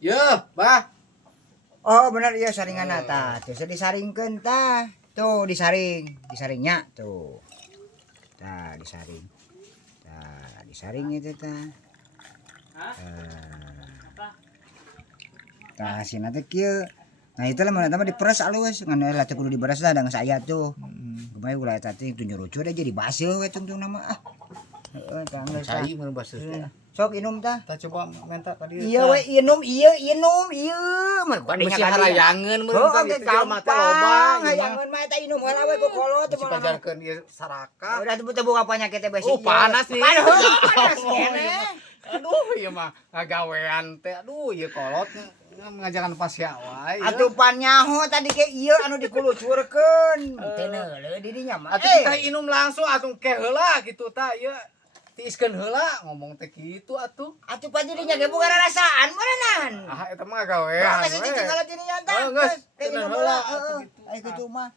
Ya, Bah. Oh bener iya saringan tah. Tuh disaringkeun tah. Tuh disaringnya tuh. Tah disaring. Tah disaring itu tah. Tah sina teh kieu. Nah itu lah mana tama diperes alus ngan lah teh kudu diberes lah dengan saya tuh. Kemarin ulah tadi itu nyurucu deh jadi baseuh we tungtung nama ah. Heeh tah geus tah. Cai mun basus teh. Sok inum tah. Kita coba minta tadi. Iya we inum ieu mah Mesti harayangeun mun oh, gitu gampang. mah teh loba. Hayangeun mah eta inum heula we ku kolot teh Mesti pajarkeun ieu sarakah. udah teu buka penyakit teh besi. Oh, panas nih. Panas kene. Aduh, ieu mah ngagawean teh. Aduh, ieu kolot ngajakan pasya wae. Atupan nyaho tadi ke ieu anu dikulucurkeun. Teu neuleuh didinya mah. Atuh kita inum langsung atuh ke heula gitu tah ieu. Tiiskeun heula ngomong teh kitu atuh. Atuh pan didinya ge boga rasaan morenan. Ah eta mah gawean. Geus cicing kalau didinya tah. Geus, Teh cenah inum heula heula. atuh gitu. Aya kitu mah.